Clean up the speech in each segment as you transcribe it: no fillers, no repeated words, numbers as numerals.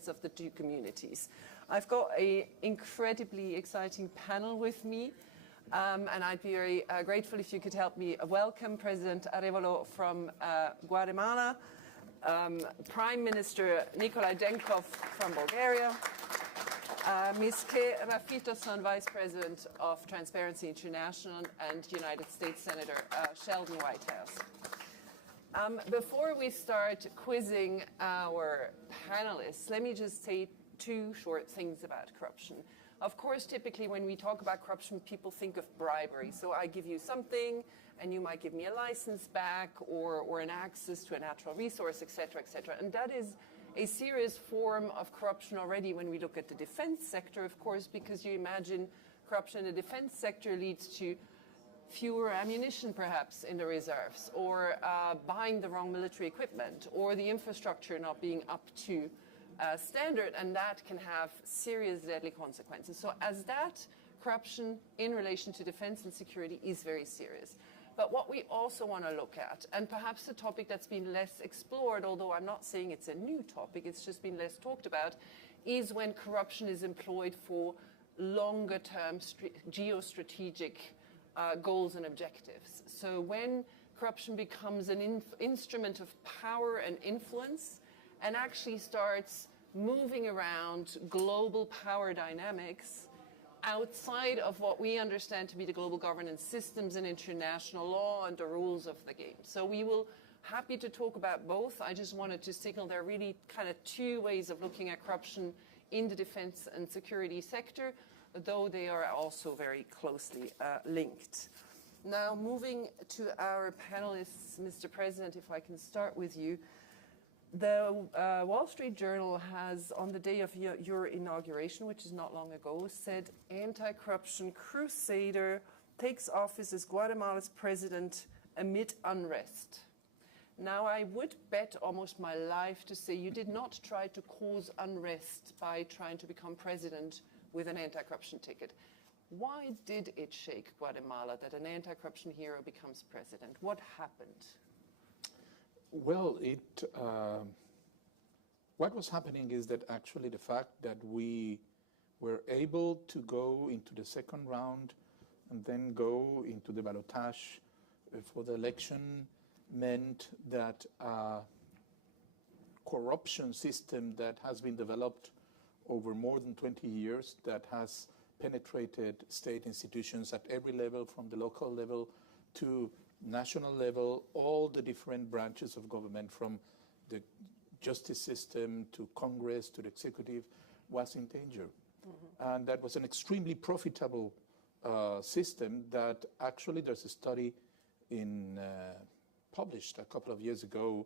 interests of the two communities. I've got an incredibly exciting panel with me, and I'd be very grateful if you could help me welcome President Arevalo from Guatemala, Prime Minister Nikolai Denkov from Bulgaria, Ms. Kay Rafitoson, Vice President of Transparency International, and United States Senator Sheldon Whitehouse. Before we start quizzing our panelists, let me just say two short things about corruption. Of course, typically when we talk about corruption, people think of bribery. So I give you something, and you might give me a license back or an access to a natural resource, et cetera, et cetera. And that is a serious form of corruption already when we look at the defense sector, of course, because you imagine corruption in the defense sector leads to fewer ammunition, perhaps, in the reserves, or buying the wrong military equipment, or the infrastructure not being up to standard, and that can have serious deadly consequences. So as that, corruption in relation to defense and security is very serious. But what we also want to look at, and perhaps a topic that's been less explored, although I'm not saying it's a new topic, it's just been less talked about, is when corruption is employed for longer-term geostrategic goals and objectives. So when corruption becomes an instrument of power and influence and actually starts moving around global power dynamics outside of what we understand to be the global governance systems and international law and the rules of the game. So we will happy to talk about both. I just wanted to signal there are really kind of two ways of looking at corruption in the defense and security sector, though they are also very closely linked. Now, moving to our panelists, Mr. President, if I can start with you. The Wall Street Journal has, on the day of your inauguration, which is not long ago, said anti-corruption crusader takes office as Guatemala's president amid unrest. Now, I would bet almost my life to say you did not try to cause unrest by trying to become president with an anti-corruption ticket. Why did it shake Guatemala that an anti-corruption hero becomes president? What happened? Well, what was happening is that actually the fact that we were able to go into the second round and then go into the ballotage for the election meant that corruption system that has been developed over more than 20 years, that has penetrated state institutions at every level, from the local level to national level, all the different branches of government, from the justice system to Congress to the executive, was in danger. Mm-hmm. And that was an extremely profitable system that actually there's a study published a couple of years ago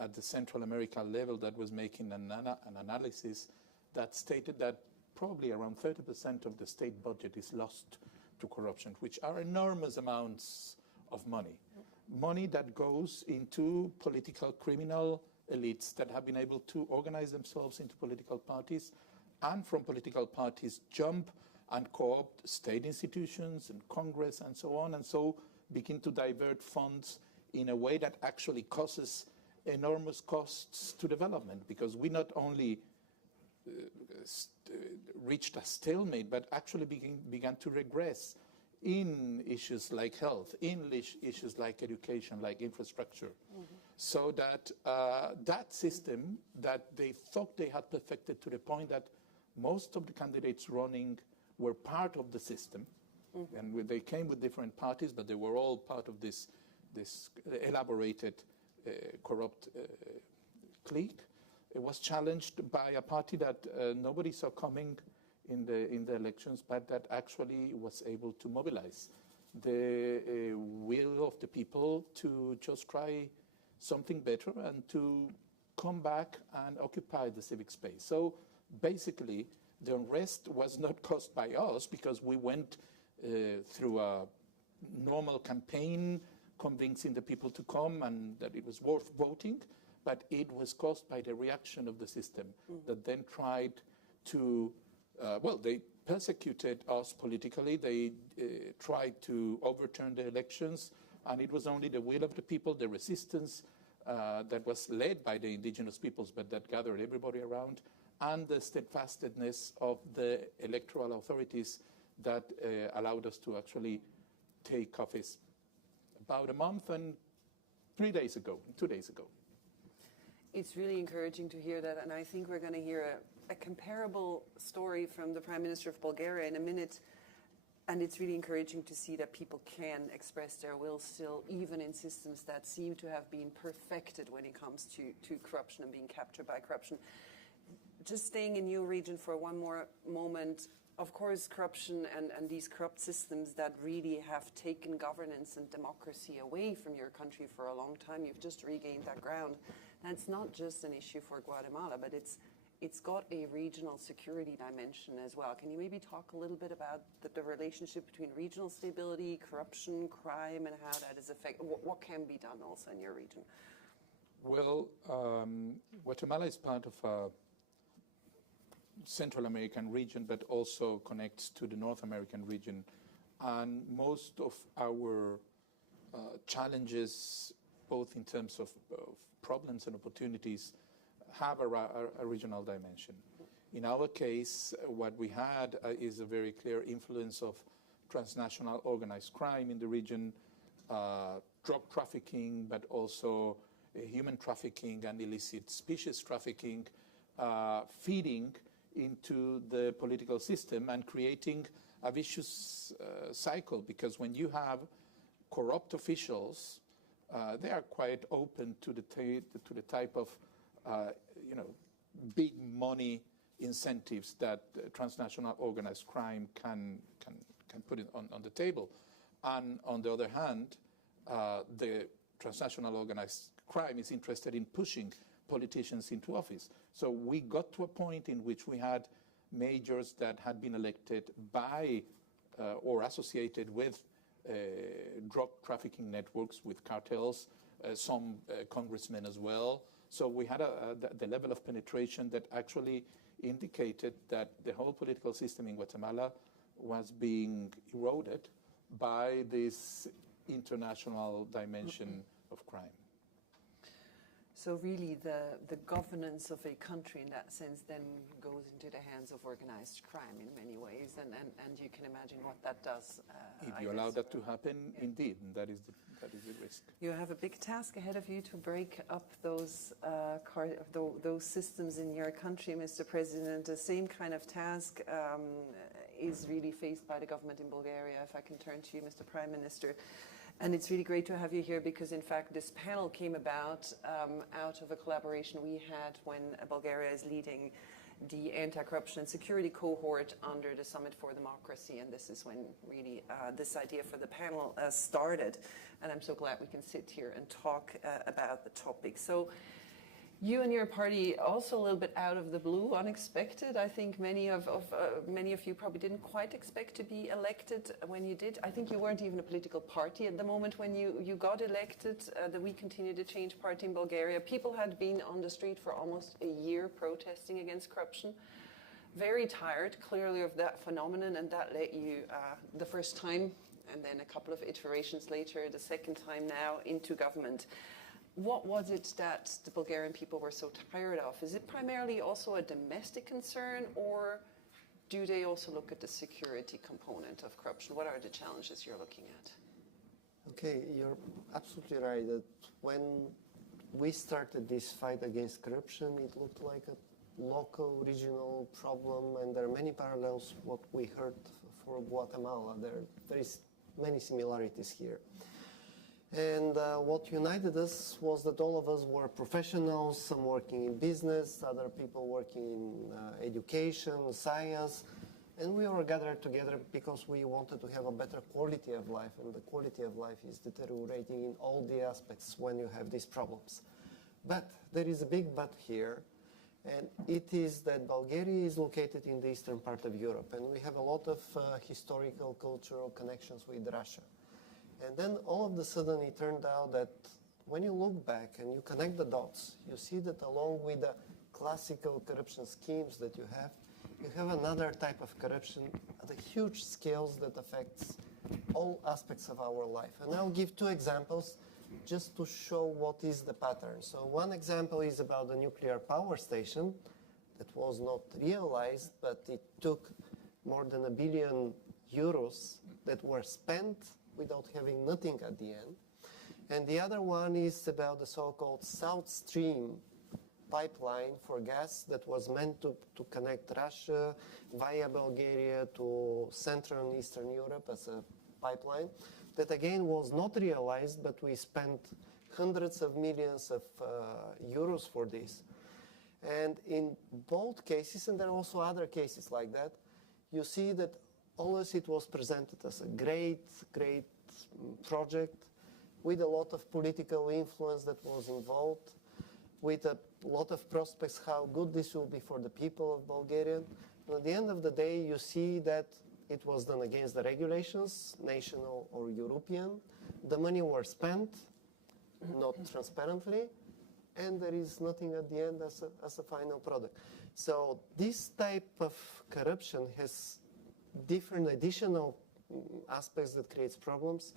at the Central America level that was making an analysis that stated that probably around 30% of the state budget is lost to corruption, which are enormous amounts of money. Money that goes into political criminal elites that have been able to organize themselves into political parties, and from political parties jump and co-opt state institutions and Congress and so on, and so begin to divert funds in a way that actually causes enormous costs to development, because we not only reached a stalemate, but actually began to regress in issues like health, in issues like education, like infrastructure. Mm-hmm. So that that system that they thought they had perfected to the point that most of the candidates running were part of the system, mm-hmm. and they came with different parties, but they were all part of this elaborated, corrupt clique. It was challenged by a party that nobody saw coming in the elections, but that actually was able to mobilize the will of the people to just try something better and to come back and occupy the civic space. So basically, the unrest was not caused by us, because we went through a normal campaign convincing the people to come and that it was worth voting, but it was caused by the reaction of the system that then tried to, they persecuted us politically. They tried to overturn the elections, and it was only the will of the people, the resistance that was led by the indigenous peoples, but that gathered everybody around, and the steadfastness of the electoral authorities that allowed us to actually take office about a month and 2 days ago. It's really encouraging to hear that, and I think we're going to hear a comparable story from the Prime Minister of Bulgaria in a minute. And it's really encouraging to see that people can express their will still, even in systems that seem to have been perfected when it comes to corruption and being captured by corruption. Just staying in your region for one more moment, of course, corruption and these corrupt systems that really have taken governance and democracy away from your country for a long time, you've just regained that ground. And it's not just an issue for Guatemala, but it's got a regional security dimension as well. Can you maybe talk a little bit about the relationship between regional stability, corruption, crime, and how that is affected? What can be done also in your region? Well, Guatemala is part of a Central American region, but also connects to the North American region. And most of our challenges, both in terms of problems and opportunities, have a regional dimension. In our case, what we had is a very clear influence of transnational organized crime in the region, drug trafficking, but also human trafficking and illicit species trafficking, feeding into the political system and creating a vicious cycle, because when you have corrupt officials, they are quite open to the type of big money incentives that transnational organized crime can put it on the table. And on the other hand, the transnational organized crime is interested in pushing politicians into office. So we got to a point in which we had mayors that had been elected by or associated with drug trafficking networks, with cartels, some congressmen as well. So we had the level of penetration that actually indicated that the whole political system in Guatemala was being eroded by this international dimension of crime. So really the governance of a country in that sense then goes into the hands of organized crime in many ways, and you can imagine what that does. If you allow that to happen, indeed, and that is the risk. You have a big task ahead of you to break up those systems in your country, Mr. President. The same kind of task is really faced by the government in Bulgaria. If I can turn to you, Mr. Prime Minister. And it's really great to have you here because, in fact, this panel came about out of a collaboration we had when Bulgaria is leading the anti-corruption and security cohort under the Summit for Democracy. And this is when really this idea for the panel started. And I'm so glad we can sit here and talk about the topic. So you and your party also a little bit out of the blue, unexpected. I think many of you probably didn't quite expect to be elected when you did. I think you weren't even a political party at the moment when you got elected. The We Continue to Change party in Bulgaria. People had been on the street for almost a year protesting against corruption. Very tired, clearly, of that phenomenon, and that led you the first time, and then a couple of iterations later, the second time now, into government. What was it that the Bulgarian people were so tired of? Is it primarily also a domestic concern, or do they also look at the security component of corruption? What are the challenges you're looking at? Okay, you're absolutely right that when we started this fight against corruption, it looked like a local, regional problem, and there are many parallels what we heard for Guatemala. There is many similarities here. And what united us was that all of us were professionals, some working in business, other people working in education, science, and we were gathered together because we wanted to have a better quality of life, and the quality of life is deteriorating in all the aspects when you have these problems. But there is a big but here, and it is that Bulgaria is located in the eastern part of Europe, and we have a lot of historical, cultural connections with Russia. And then all of a sudden it turned out that when you look back and you connect the dots, you see that along with the classical corruption schemes that you have another type of corruption at a huge scales that affects all aspects of our life. And I'll give two examples just to show what is the pattern. So one example is about the nuclear power station that was not realized, but it took more than €1 billion that were spent without having nothing at the end. And the other one is about the so-called South Stream pipeline for gas that was meant to connect Russia via Bulgaria to Central and Eastern Europe as a pipeline. That again was not realized, but we spent hundreds of millions of euros for this. And in both cases, and there are also other cases like that, you see that always it was presented as a great project with a lot of political influence that was involved, with a lot of prospects how good this will be for the people of Bulgaria. And at the end of the day, you see that it was done against the regulations, national or European. The money was spent, not transparently, and there is nothing at the end as a final product. So this type of corruption has different additional aspects that creates problems,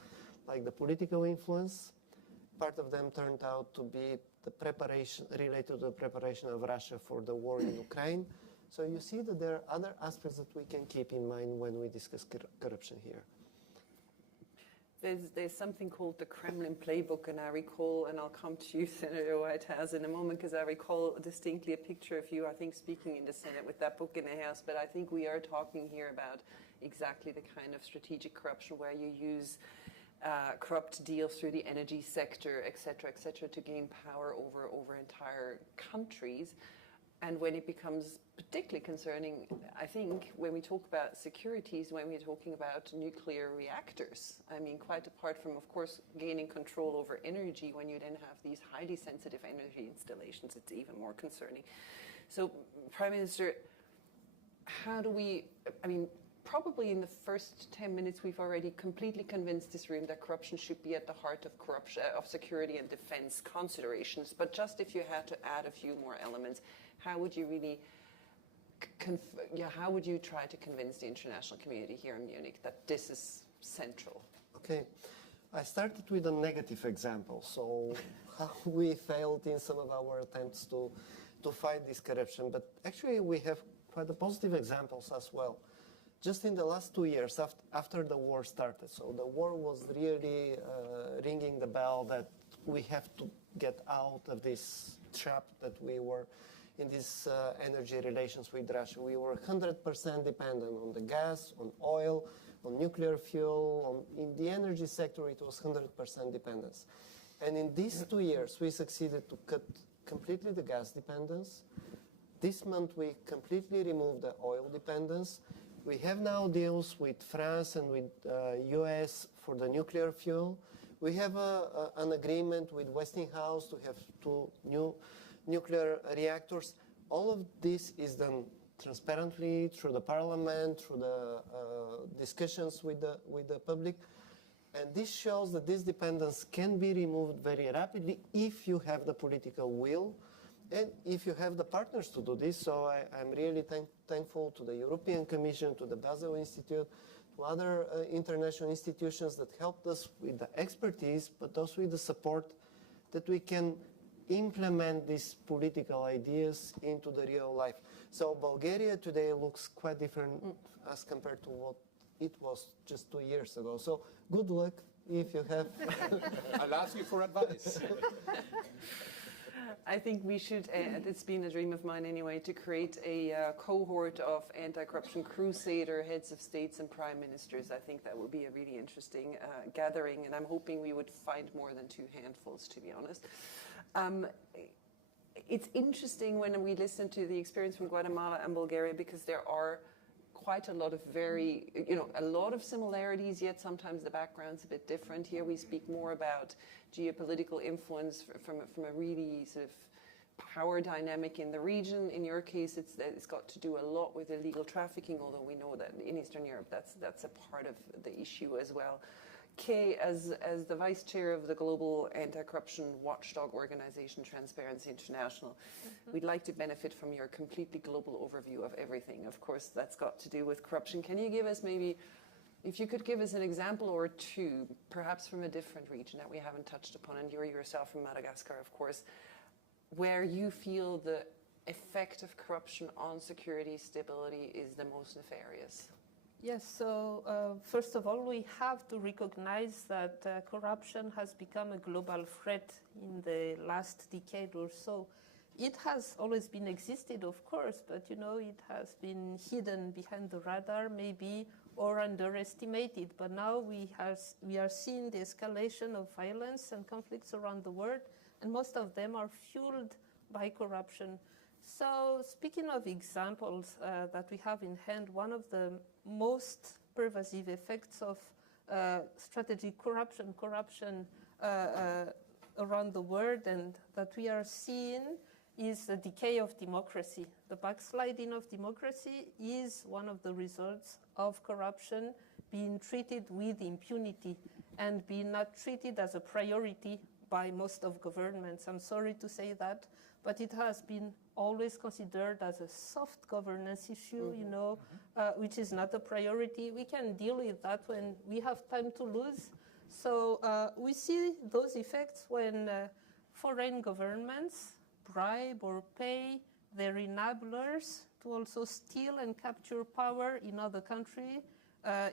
like the political influence. Part of them turned out to be the preparation related to the preparation of Russia for the war in Ukraine. So you see that there are other aspects that we can keep in mind when we discuss corruption here. There's something called the Kremlin playbook, and I recall, and I'll come to you, Senator Whitehouse, in a moment, because I recall distinctly a picture of you, I think, speaking in the Senate with that book in the House. But I think we are talking here about exactly the kind of strategic corruption where you use corrupt deals through the energy sector, et cetera, to gain power over entire countries. And when it becomes particularly concerning, I think, when we talk about securities, when we're talking about nuclear reactors, I mean, quite apart from, of course, gaining control over energy, when you then have these highly sensitive energy installations, it's even more concerning. So, Prime Minister, how do we, I mean, probably in the first 10 minutes, we've already completely convinced this room that corruption should be at the heart of corruption, of security and defense considerations. But just if you had to add a few more elements, how would you really, how would you try to convince the international community here in Munich that this is central? Okay, I started with a negative example. So how we failed in some of our attempts to fight this corruption. But actually, we have quite a positive examples as well. Just in the last 2 years after the war started, so the war was really ringing the bell that we have to get out of this trap that we were in these energy relations with Russia. We were 100% dependent on the gas, on oil, on nuclear fuel. In the energy sector, it was 100% dependence. And in these 2 years, we succeeded to cut completely the gas dependence. This month, we completely removed the oil dependence. We have now deals with France and with US for the nuclear fuel. We have an agreement with Westinghouse to have 2 new nuclear reactors. All of this is done transparently through the parliament, through the discussions with the public. And this shows that this dependence can be removed very rapidly if you have the political will and if you have the partners to do this. So I'm really thankful to the European Commission, to the Basel Institute, to other international institutions that helped us with the expertise, but also with the support that we can implement these political ideas into the real life. So Bulgaria today looks quite different as compared to what it was just 2 years ago. So good luck if you have. I'll ask you for advice. I think we should, it's been a dream of mine anyway, to create a cohort of anti-corruption crusader heads of states and prime ministers. I think that would be a really interesting gathering, and I'm hoping we would find more than 2 handfuls, to be honest. It's interesting when we listen to the experience from Guatemala and Bulgaria, because there are quite a lot of a lot of similarities, yet sometimes the background's a bit different. Here we speak more about geopolitical influence from a really sort of power dynamic in the region. In your case, it's got to do a lot with illegal trafficking, although we know that in Eastern Europe that's a part of the issue as well. Kay, as the vice chair of the global anti-corruption watchdog organization Transparency International, we'd like to benefit from your completely global overview of everything. Of course, that's got to do with corruption. Can you give us maybe, if you could give us an example or 2, perhaps from a different region that we haven't touched upon, and you're yourself from Madagascar, of course, where you feel the effect of corruption on security stability is the most nefarious? Yes, so first of all, we have to recognize that corruption has become a global threat in the last decade or so. It has always been existed, of course, but you know, it has been hidden behind the radar, maybe, or underestimated. But now we are seeing the escalation of violence and conflicts around the world, and most of them are fueled by corruption. So speaking of examples that we have in hand, one of the most pervasive effects of strategic corruption around the world and that we are seeing is the decay of democracy. The backsliding of democracy is one of the results of corruption being treated with impunity and being not treated as a priority by most of governments. I'm sorry to say that, but it has been always considered as a soft governance issue, you know, which is not a priority. We can deal with that when we have time to lose. So we see those effects when foreign governments bribe or pay their enablers to also steal and capture power in other countries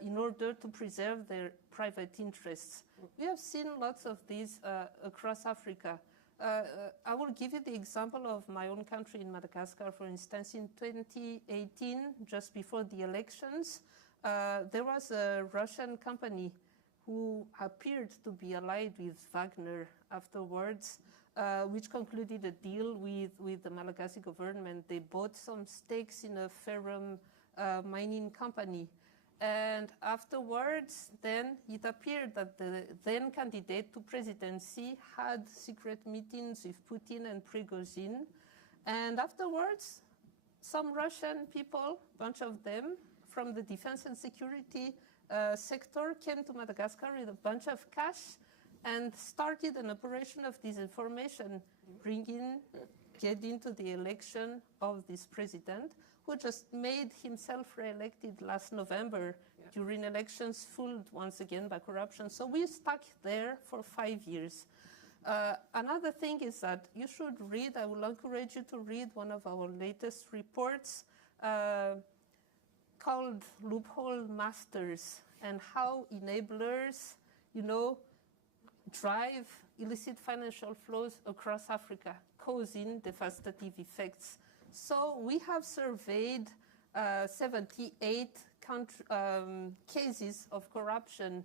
in order to preserve their private interests. We have seen lots of these across Africa. I will give you the example of my own country in Madagascar, for instance. In 2018, just before the elections, there was a Russian company who appeared to be allied with Wagner afterwards, which concluded a deal with the Malagasy government. They bought some stakes in a ferrum mining company. And afterwards, then it appeared that the then candidate to presidency had secret meetings with Putin and Prigozhin. And afterwards, some Russian people, a bunch of them, from the defense and security sector came to Madagascar with a bunch of cash and started an operation of disinformation, getting to the election of this president, who just made himself re-elected last November during elections fooled once again by corruption. So we stuck there for 5 years. Another thing is that you should read, I will encourage you to read one of our latest reports called Loophole Masters, and how enablers, you know, drive illicit financial flows across Africa, causing devastating effects. So we have surveyed 78 cases of corruption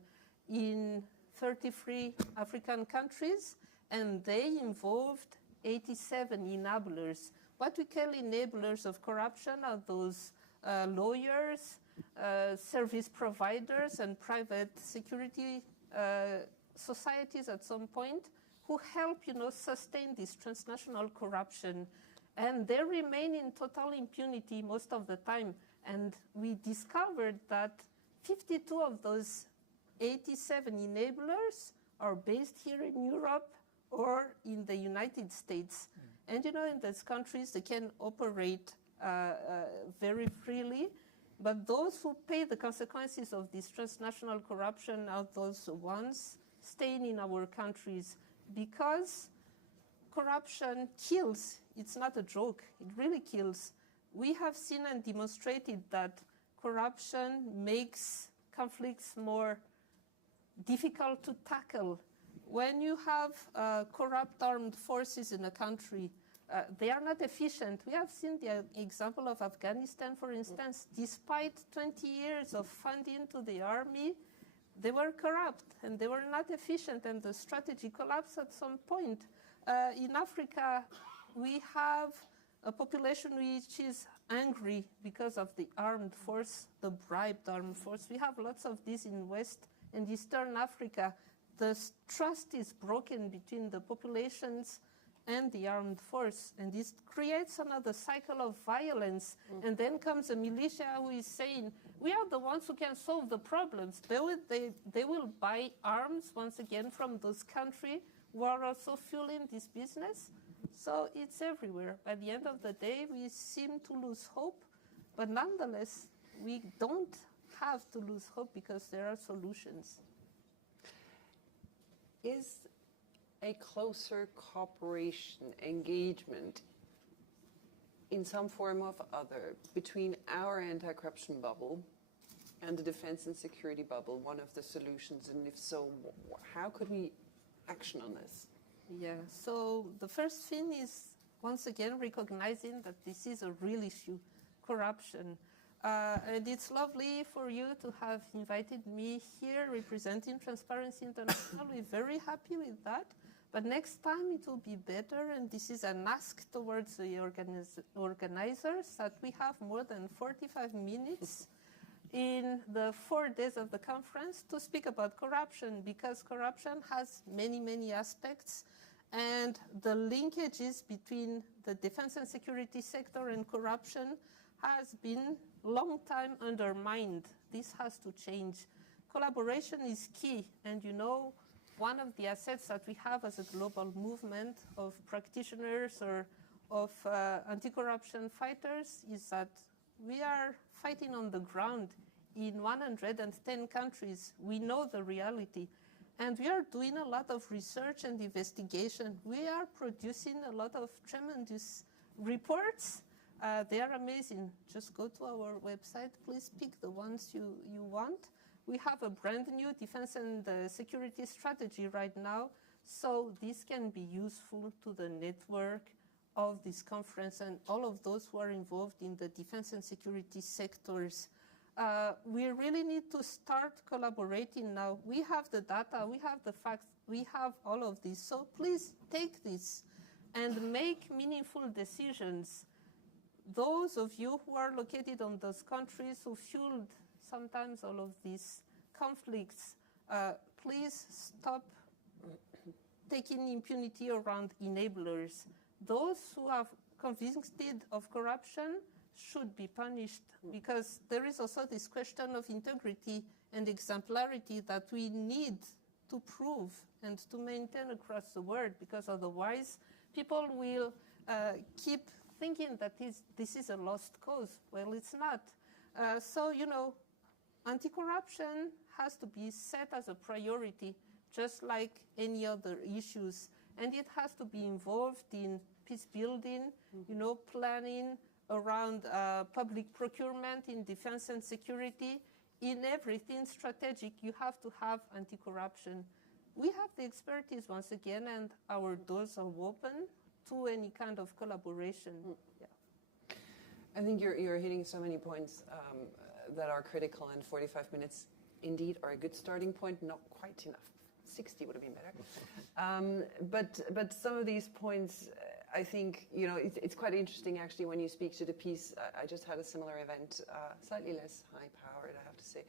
in 33 African countries, and they involved 87 enablers. What we call enablers of corruption are those lawyers, service providers, and private security societies at some point who help, you know, sustain this transnational corruption. And they remain in total impunity most of the time. And we discovered that 52 of those 87 enablers are based here in Europe or in the United States. And, you know, in those countries, they can operate very freely. But those who pay the consequences of this transnational corruption are those ones staying in our countries, because corruption kills. It's not a joke. It really kills. We have seen and demonstrated that corruption makes conflicts more difficult to tackle. When you have corrupt armed forces in a country, they are not efficient. We have seen the example of Afghanistan, for instance. Despite 20 years of funding to the army, they were corrupt and they were not efficient, and the strategy collapsed at some point. In Africa, we have a population which is angry because of the armed force, the bribed armed force. We have lots of this in West and Eastern Africa. The trust is broken between the populations and the armed force, and this creates another cycle of violence. And then comes a militia who is saying, we are the ones who can solve the problems. They will buy arms once again from those countries who are also fueling this business. So it's everywhere. By the end of the day, we seem to lose hope, but nonetheless, we don't have to lose hope because there are solutions. Is a closer cooperation, engagement in some form or other, between our anti-corruption bubble and the defense and security bubble, one of the solutions? And if so, how could we action on this? Yeah, so the first thing is, once again, recognizing that this is a real issue, corruption. And it's lovely for you to have invited me here representing Transparency International. We're very happy with that. But next time it will be better, and this is an ask towards the organizers, that we have more than 45 minutes in the 4 days of the conference to speak about corruption, because corruption has many, many aspects, and the linkages between the defense and security sector and corruption has been long time undermined. This has to change. Collaboration is key, and you know, one of the assets that we have as a global movement of practitioners or of anti-corruption fighters is that we are fighting on the ground in 110 countries. We know the reality. And we are doing a lot of research and investigation. We are producing a lot of tremendous reports. They are amazing. Just go to our website. Please pick the ones you want. We have a brand new defense and security strategy right now. So this can be useful to the network of this conference and all of those who are involved in the defense and security sectors. We really need to start collaborating now. We have the data, we have the facts, we have all of this. So please take this and make meaningful decisions. Those of you who are located on those countries who fueled sometimes all of these conflicts, please stop taking impunity around enablers. Those who are convicted of corruption should be punished, because there is also this question of integrity and exemplarity that we need to prove and to maintain across the world, because otherwise people will keep thinking that this is a lost cause. Well, it's not. So, you know, anti-corruption has to be set as a priority, just like any other issues. And it has to be involved in peace building, you know, planning around public procurement in defense and security. In everything strategic, you have to have anti-corruption. We have the expertise once again, and our doors are open to any kind of collaboration. Yeah. I think you're hitting so many points that are critical, and 45 minutes indeed are a good starting point, not quite enough. 60 would have been better. But some of these points, I think, you know, it's quite interesting actually when you speak to the peace. I just had a similar event, slightly less high-powered, I have to say,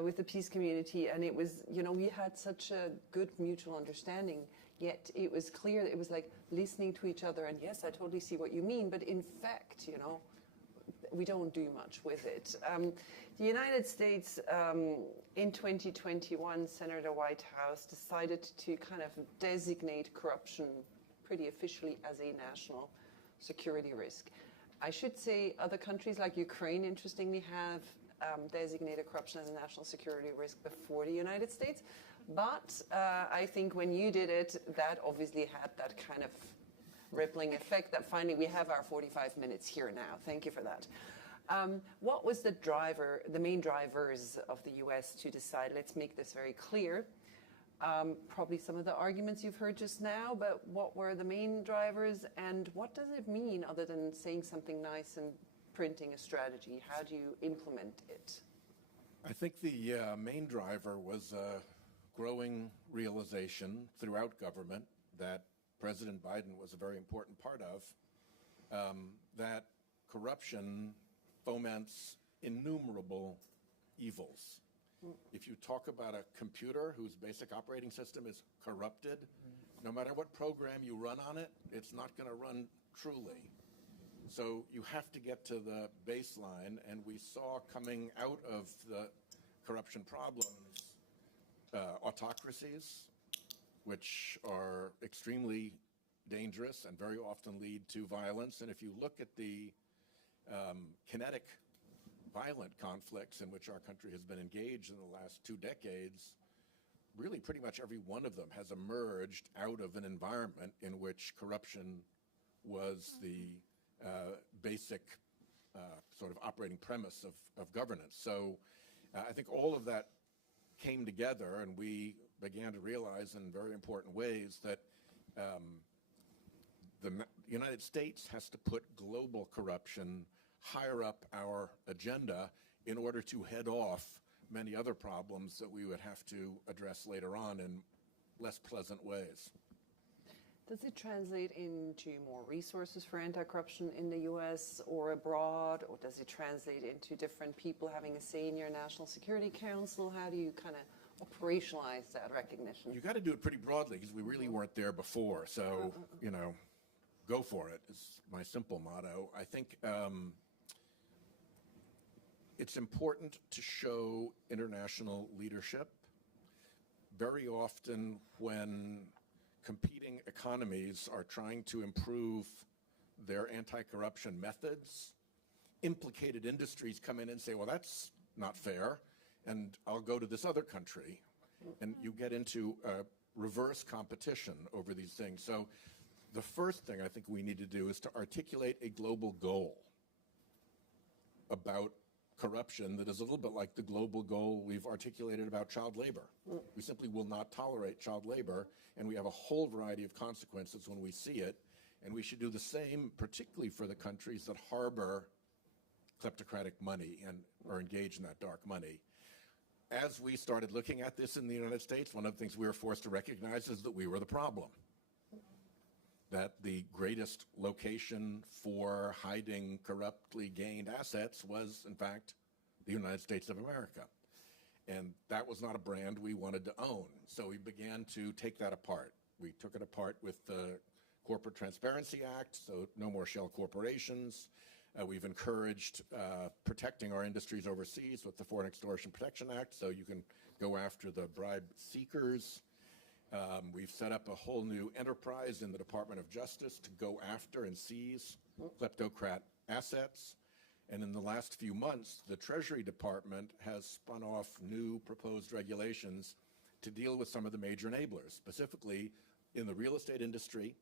with the peace community, and it was, you know, we had such a good mutual understanding, yet it was clear that it was like listening to each other, and yes, I totally see what you mean, but in fact, you know, we don't do much with it. The United States, in 2021, Senator Whitehouse decided to kind of designate corruption pretty officially as a national security risk. I should say other countries like Ukraine, interestingly, have designated corruption as a national security risk before the United States. But I think when you did it, that obviously had that kind of rippling effect that finally we have our 45 minutes here now. Thank you for that. What was the driver, the main drivers of the US to decide, let's make this very clear? Probably some of the arguments you've heard just now, but what were the main drivers, and what does it mean other than saying something nice and printing a strategy? How do you implement it? I think the main driver was a growing realization throughout government that President Biden was a very important part of, that corruption foments innumerable evils. If you talk about a computer whose basic operating system is corrupted, no matter what program you run on it, it's not going to run truly. So you have to get to the baseline, and we saw coming out of the corruption problems autocracies, which are extremely dangerous and very often lead to violence. And if you look at the kinetic violent conflicts in which our country has been engaged in the last 2 decades, really pretty much every one of them has emerged out of an environment in which corruption was the basic sort of operating premise of governance. So I think all of that came together, and we began to realize in very important ways that the United States has to put global corruption higher up our agenda in order to head off many other problems that we would have to address later on in less pleasant ways. Does it translate into more resources for anti-corruption in the US or abroad, or does it translate into different people having a say in your National Security Council? How do you kind of operationalize that recognition? You got to do it pretty broadly because we really weren't there before. So, you know, go for it is my simple motto. I think it's important to show international leadership. Very often when competing economies are trying to improve their anti-corruption methods, implicated industries come in and say, well, that's not fair, and I'll go to this other country. And you get into reverse competition over these things. So the first thing I think we need to do is to articulate a global goal about corruption that is a little bit like the global goal we've articulated about child labor. We simply will not tolerate child labor, and we have a whole variety of consequences when we see it, and we should do the same, particularly for the countries that harbor kleptocratic money and are engaged in that dark money. As we started looking at this in the United States, one of the things we were forced to recognize is that we were the problem. That the greatest location for hiding corruptly gained assets was, in fact, the United States of America. And that was not a brand we wanted to own. So we began to take that apart. We took it apart with the Corporate Transparency Act, so no more shell corporations. We've encouraged protecting our industries overseas with the Foreign Extortion Protection Act, so you can go after the bribe seekers. We've set up a whole new enterprise in the Department of Justice to go after and seize kleptocrat assets. And in the last few months, the Treasury Department has spun off new proposed regulations to deal with some of the major enablers, specifically in the real estate industry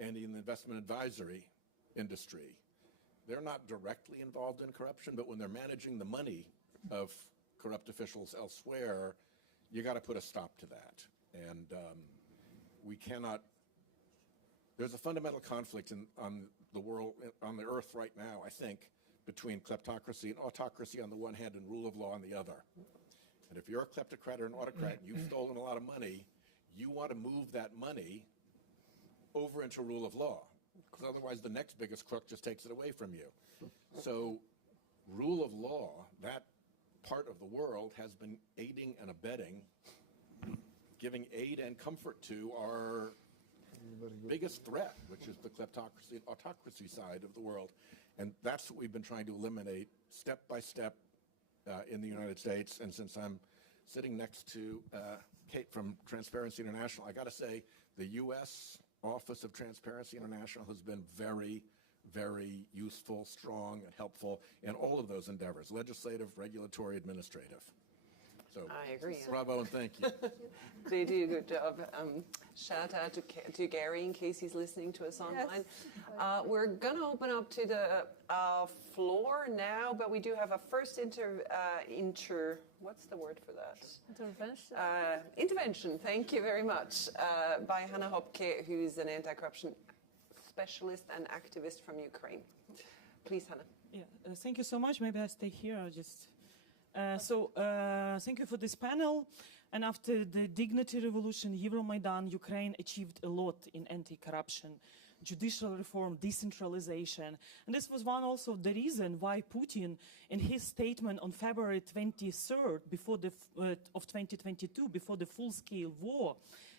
and in the investment advisory industry. They're not directly involved in corruption, but when they're managing the money of corrupt officials elsewhere, you got to put a stop to that. And we cannot, there's a fundamental conflict on the world, on the earth right now, I think, between kleptocracy and autocracy on the one hand and rule of law on the other. And if you're a kleptocrat or an autocrat and you've stolen a lot of money, you want to move that money over into rule of law. Because otherwise the next biggest crook just takes it away from you. So rule of law, that part of the world, has been aiding and abetting, giving aid and comfort to our biggest threat, which is the kleptocracy and autocracy side of the world. And that's what we've been trying to eliminate step by step in the United States. And since I'm sitting next to Kate from Transparency International, I got to say the U.S. Office of Transparency International has been very, very useful, strong, and helpful in all of those endeavors, legislative, regulatory, administrative. So, I agree. Bravo and thank you. They do a good job. Shout out to Gary in case he's listening to us online. Yes. We're going to open up to the floor now, but we do have a first what's the word for that? Intervention. Intervention, thank you very much, by Hanna Hopke, who's an anti-corruption specialist and activist from Ukraine. Please, Hanna. Yeah, thank you so much. Maybe I stay here. I'll just. Thank you for this panel. And after the Dignity Revolution, Euromaidan, Ukraine achieved a lot in anti-corruption, judicial reform, decentralization. And this was one also of the reason why Putin, in his statement on February 23rd, of 2022, before the full-scale war,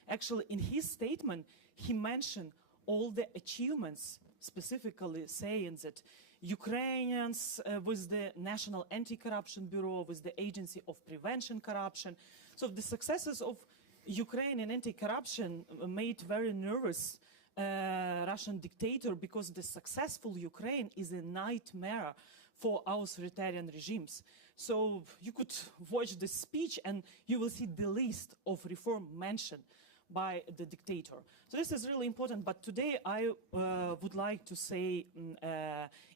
actually in his statement, he mentioned all the achievements, specifically saying that Ukrainians with the National Anti-Corruption Bureau, with the Agency of Prevention Corruption. So the successes of Ukraine in anti-corruption made very nervous Russian dictator, because the successful Ukraine is a nightmare for authoritarian regimes. So you could watch the speech and you will see the list of reform mentioned. by the dictator. So this is really important, but today I would like to say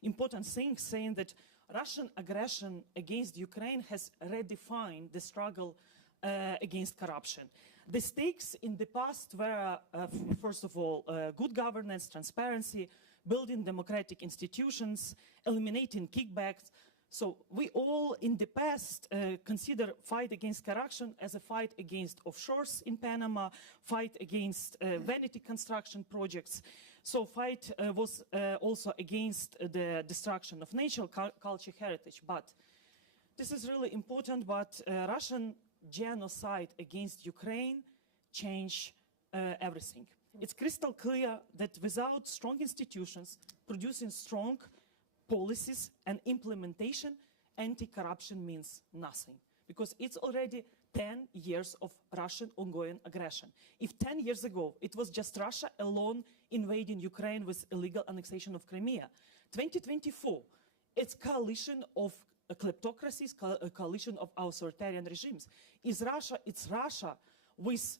important things, saying that Russian aggression against Ukraine has redefined the struggle against corruption. The stakes in the past were, first of all, good governance, transparency, building democratic institutions, eliminating kickbacks. So we all in the past consider fight against corruption as a fight against offshores in Panama, fight against vanity construction projects. So fight was also against the destruction of natural culture heritage. But this is really important, but Russian genocide against Ukraine changed everything. It's crystal clear that without strong institutions producing strong policies and implementation, anti-corruption means nothing, because it's already 10 years of Russian ongoing aggression. If 10 years ago it was just Russia alone invading Ukraine with illegal annexation of Crimea, 2024 it's coalition of kleptocracies, a coalition of authoritarian regimes. It's Russia with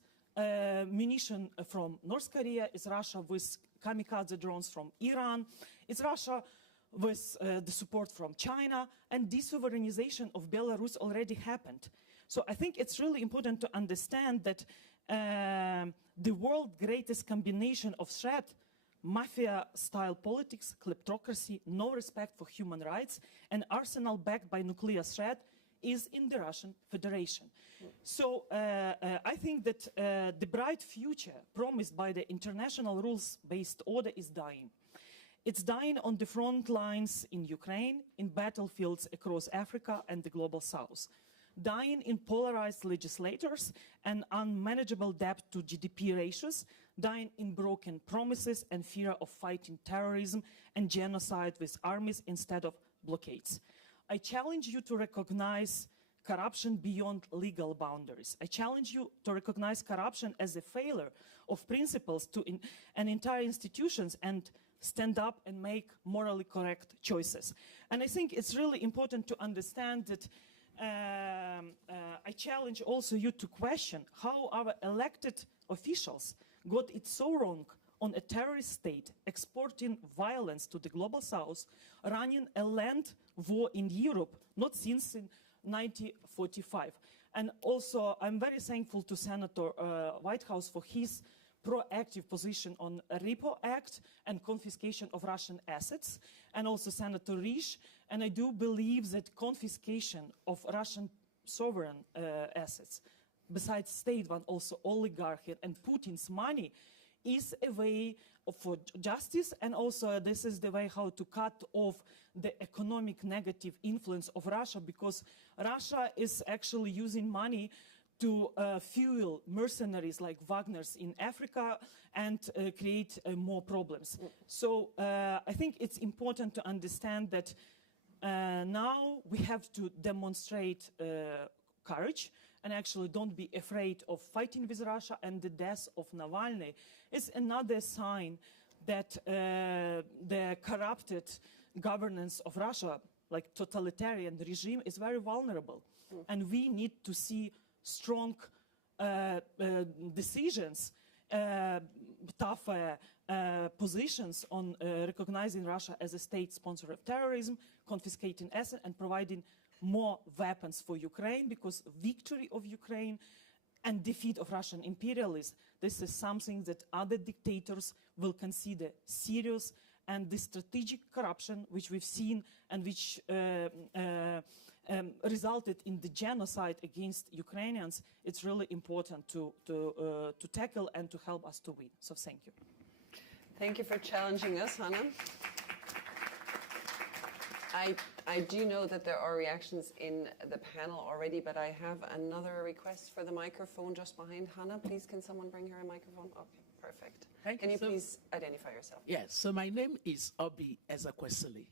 munition from North Korea, it's Russia with kamikaze drones from Iran, it's Russia with the support from China, and de-sovereignization of Belarus already happened. So I think it's really important to understand that the world's greatest combination of threat, mafia-style politics, kleptocracy, no respect for human rights, and arsenal backed by nuclear threat is in the Russian Federation. So I think that the bright future promised by the international rules-based order is dying. It's dying on the front lines in Ukraine, in battlefields across Africa and the global south. Dying in polarized legislators and unmanageable debt to GDP ratios, dying in broken promises and fear of fighting terrorism and genocide with armies instead of blockades. I challenge you to recognize corruption beyond legal boundaries. I challenge you to recognize corruption as a failure of principles to and entire institutions and stand up and make morally correct choices. And I think it's really important to understand that I challenge also you to question how our elected officials got it so wrong on a terrorist state, exporting violence to the global south, running a land war in Europe, not since in 1945. And also, I'm very thankful to Senator Whitehouse for his proactive position on REPO Act and confiscation of Russian assets, and also Senator Risch. And I do believe that confiscation of Russian sovereign assets, besides state one, also oligarchy and Putin's money, is a way for justice, and also this is the way how to cut off the economic negative influence of Russia, because Russia is actually using money to fuel mercenaries like Wagner's in Africa and create more problems. So I think it's important to understand that now we have to demonstrate courage and actually don't be afraid of fighting with Russia, and the death of Navalny is another sign that the corrupted governance of Russia, like totalitarian regime, is very vulnerable. And we need to see strong decisions, tough positions on recognizing Russia as a state sponsor of terrorism, confiscating assets, and providing more weapons for Ukraine, because victory of Ukraine and defeat of Russian imperialism, this is something that other dictators will consider serious, and the strategic corruption which we've seen and which resulted in the genocide against Ukrainians, it's really important to tackle and to help us to win. So thank you. Thank you for challenging us, Hannah. I do know that there are reactions in the panel already, but I have another request for the microphone just behind Hannah. Please, can someone bring her a microphone? Okay, perfect. Thank can you. you please identify yourself? Yes, so my name is Obi Ezekwesili,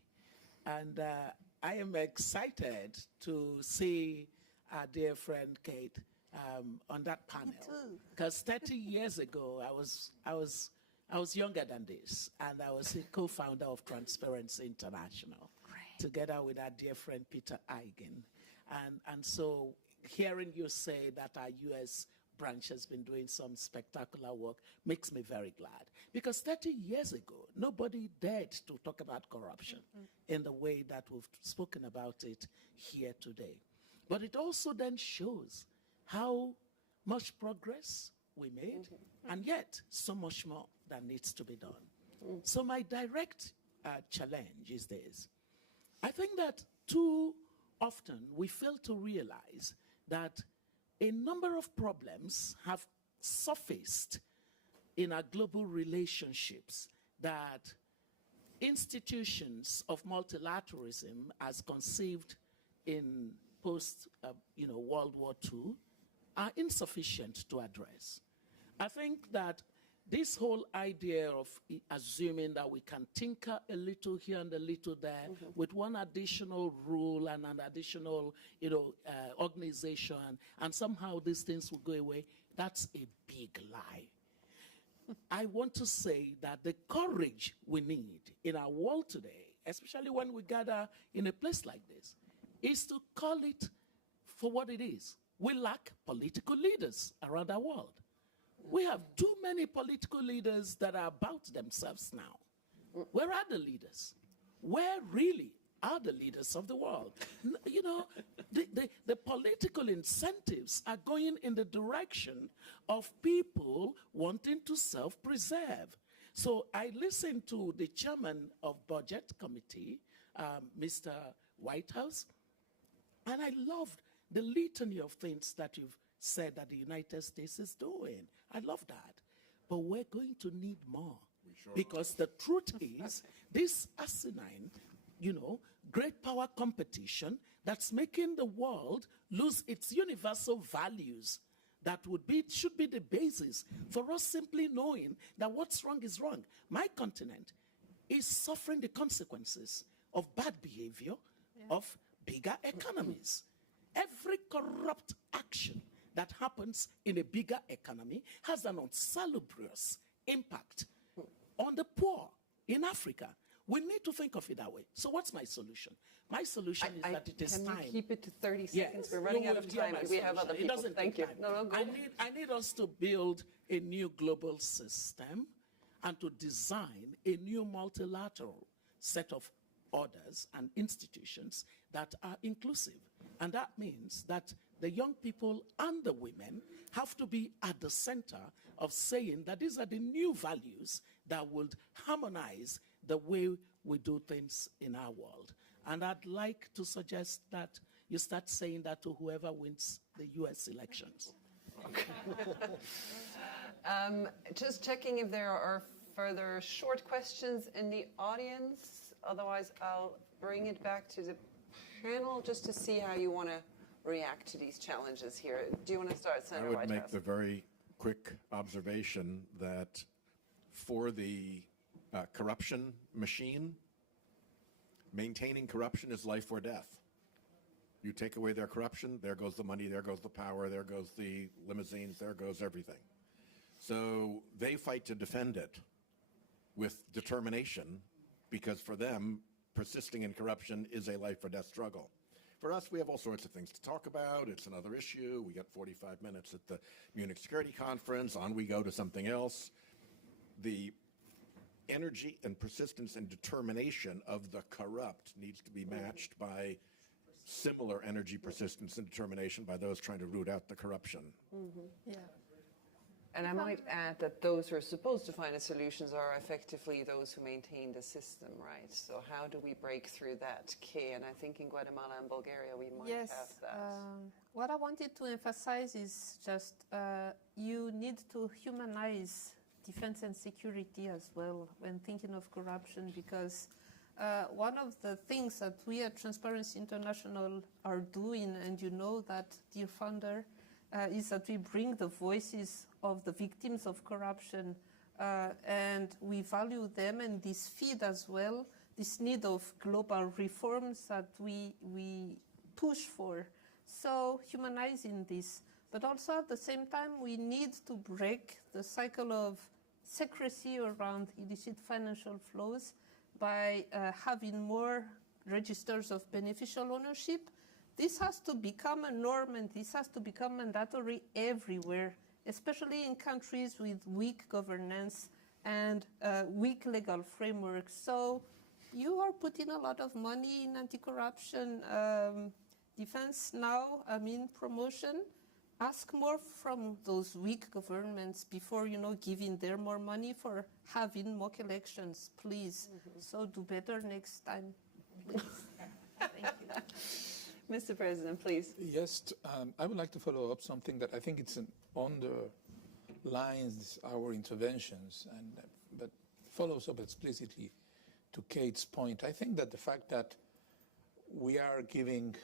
and I am excited to see our dear friend Kate on that panel. Because 30 years ago, I was younger than this, and I was a co-founder of Transparency International, together with our dear friend Peter Eigen. And so hearing you say that our U.S. branch has been doing some spectacular work makes me very glad. Because 30 years ago, nobody dared to talk about corruption in the way that we've spoken about it here today. But it also then shows how much progress we made, and yet so much more that needs to be done. So my direct challenge is this. I think that too often we fail to realize that a number of problems have surfaced in our global relationships that institutions of multilateralism as conceived in post-World War II are insufficient to address. I think that this whole idea of assuming that we can tinker a little here and a little there with one additional rule and an additional, organization, and somehow these things will go away, that's a big lie. I want to say that the courage we need in our world today, especially when we gather in a place like this, is to call it for what it is. We lack political leaders around our world. We have too many political leaders that are about themselves now. Where are the leaders? Where really are the leaders of the world? The political incentives are going in the direction of people wanting to self-preserve. So I listened to the chairman of Budget Committee, Mr. Whitehouse, and I loved the litany of things that you've said that the United States is doing. I love that. But we're going to need more. Because the truth is, this asinine, great power competition that's making the world lose its universal values that should be the basis for us simply knowing that what's wrong is wrong. My continent is suffering the consequences of bad behavior of bigger economies. Every corrupt action that happens in a bigger economy has an unsalubrious impact on the poor in Africa. We need to think of it that way. So what's my solution? My solution is that it is time. Can you keep it to 30 seconds? Yes. We're running out of time. We have other people. Thank you. No, go ahead. I need us to build a new global system and to design a new multilateral set of orders and institutions that are inclusive. And that means that the young people and the women have to be at the center of saying that these are the new values that would harmonize the way we do things in our world. And I'd like to suggest that you start saying that to whoever wins the US elections. Just checking if there are further short questions in the audience. Otherwise, I'll bring it back to the panel just to see how you want to react to these challenges here. Do you want to start, Senator I would Whitehouse? make the very quick observation that for the corruption machine, maintaining corruption is life or death. You take away their corruption, there goes the money, there goes the power, there goes the limousines, there goes everything. So they fight to defend it with determination, because for them, persisting in corruption is a life or death struggle. For us, we have all sorts of things to talk about. It's another issue. We got 45 minutes at the Munich Security Conference. On we go to something else. The energy and persistence and determination of the corrupt needs to be matched by similar energy, persistence, and determination by those trying to root out the corruption. Yeah. And I might add that those who are supposed to find the solutions are effectively those who maintain the system, right? So how do we break through that key? And I think in Guatemala and Bulgaria we might have that. What I wanted to emphasize is just you need to humanize defense and security as well when thinking of corruption, because one of the things that we at Transparency International are doing, and you know that, dear founder, is that we bring the voices of the victims of corruption and we value them, and this feed as well this need of global reforms that we push for. So humanizing this, but also at the same time we need to break the cycle of secrecy around illicit financial flows by having more registers of beneficial ownership. This has to become a norm, and this has to become mandatory everywhere, especially in countries with weak governance and weak legal frameworks. So you are putting a lot of money in anti-corruption defense now, promotion. Ask more from those weak governments before, giving them more money for having mock elections, please. So do better next time, please. Thank you. Mr. President, please. Yes, I would like to follow up something that I think it's underlines our interventions, but follows up explicitly to Kate's point. I think that the fact that we are giving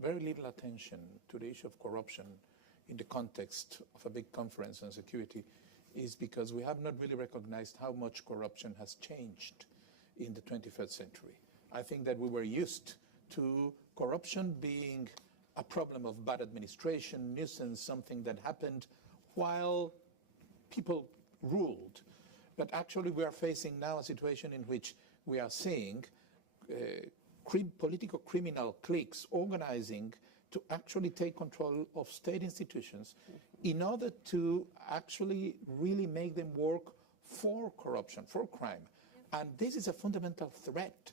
very little attention to the issue of corruption in the context of a big conference on security is because we have not really recognized how much corruption has changed in the 21st century. I think that we were used to corruption being a problem of bad administration, nuisance, something that happened while people ruled. But actually we are facing now a situation in which we are seeing political criminal cliques organizing to actually take control of state institutions in order to actually really make them work for corruption, for crime. And this is a fundamental threat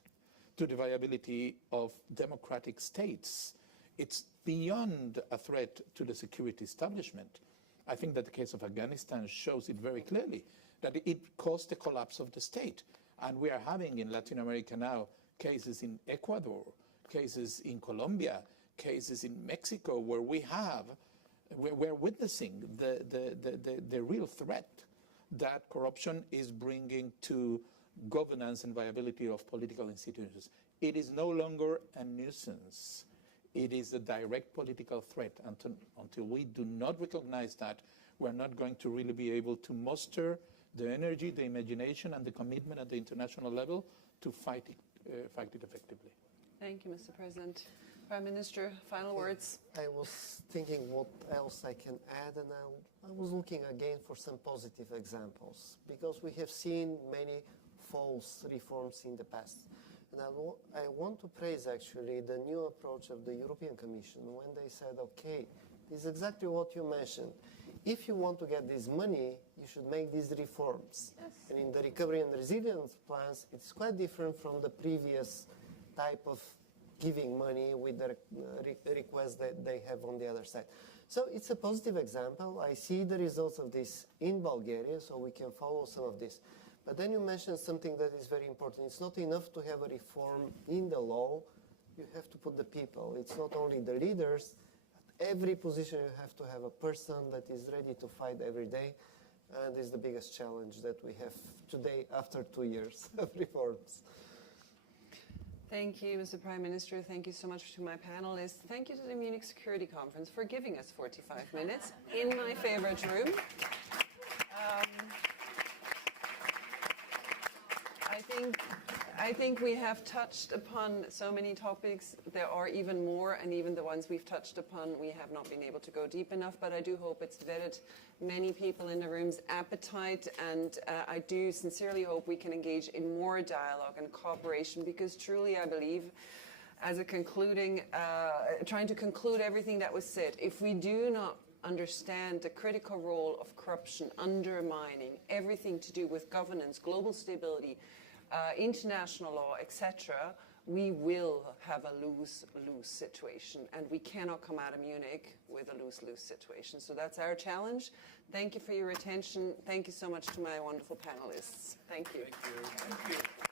to the viability of democratic states. It's beyond a threat to the security establishment. I think that the case of Afghanistan shows it very clearly, that it caused the collapse of the state. And we are having in Latin America now cases in Ecuador, cases in Colombia, cases in Mexico where we're witnessing the real threat that corruption is bringing to governance and viability of political institutions. It is no longer a nuisance. It is a direct political threat. Until we do not recognize that, we're not going to really be able to muster the energy, the imagination, and the commitment at the international level to fight it effectively. Thank you, Mr. President. Prime Minister, final words. I was thinking what else I can add, and I was looking again for some positive examples, because we have seen many false reforms in the past. And I want to praise actually the new approach of the European Commission when they said, okay, this is exactly what you mentioned. If you want to get this money, you should make these reforms. Yes. And in the recovery and resilience plans, it's quite different from the previous type of giving money with the request that they have on the other side. So it's a positive example. I see the results of this in Bulgaria, so we can follow some of this. But then you mentioned something that is very important. It's not enough to have a reform in the law. You have to put the people. It's not only the leaders. At every position you have to have a person that is ready to fight every day. And this is the biggest challenge that we have today after 2 years of reforms. Thank you, Mr. Prime Minister. Thank you so much to my panelists. Thank you to the Munich Security Conference for giving us 45 minutes in my favorite room. I think we have touched upon so many topics. There are even more, and even the ones we've touched upon, we have not been able to go deep enough, but I do hope it's whetted many people in the room's appetite, and I do sincerely hope we can engage in more dialogue and cooperation, because truly I believe, as a trying to conclude everything that was said, if we do not understand the critical role of corruption undermining everything to do with governance, global stability, international law, etc., we will have a lose-lose situation, and we cannot come out of Munich with a lose-lose situation. So that's our challenge. Thank you for your attention. Thank you so much to my wonderful panelists. Thank you. Thank you. Thank you.